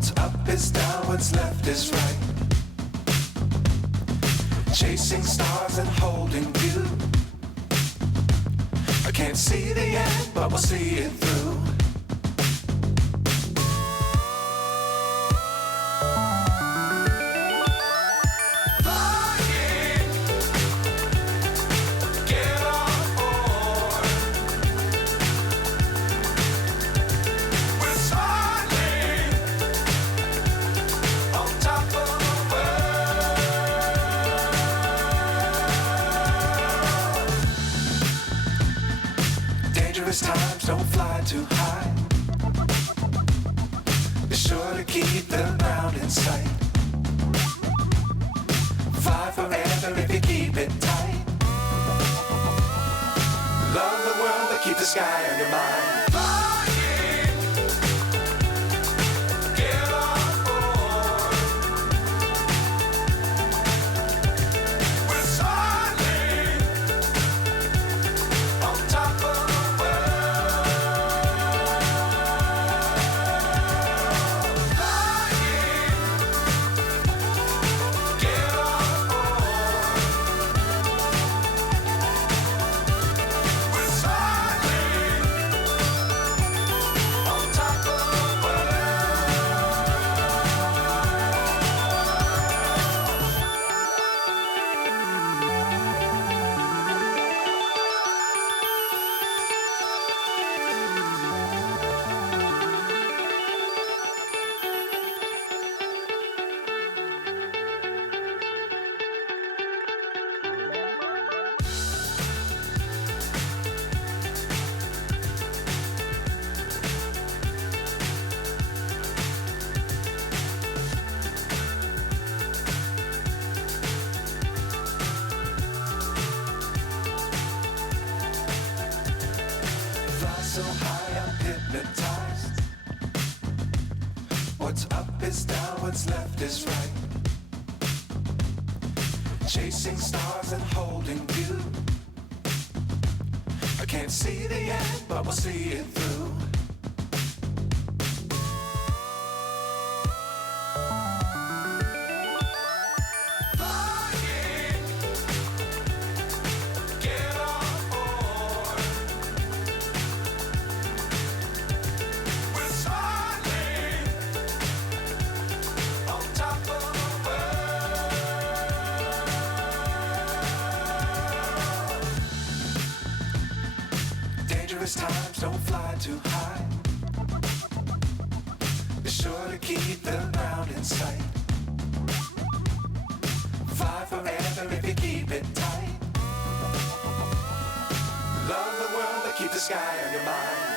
What's up is down, what's left is right. Chasing stars and holding you. I can't see the end, but we'll see it through. Times don't fly too high. Be sure to keep the ground in sight. Fly forever if you keep it tight. Love the world but keep the sky on your mind. So high I'm hypnotized. What's up is down, what's left is right. Chasing stars and holding you. I can't see the end, but we'll see it through. Times don't fly too high. Be sure to keep the ground in sight. Fly forever if you keep it tight. Love the world but keep the sky on your mind.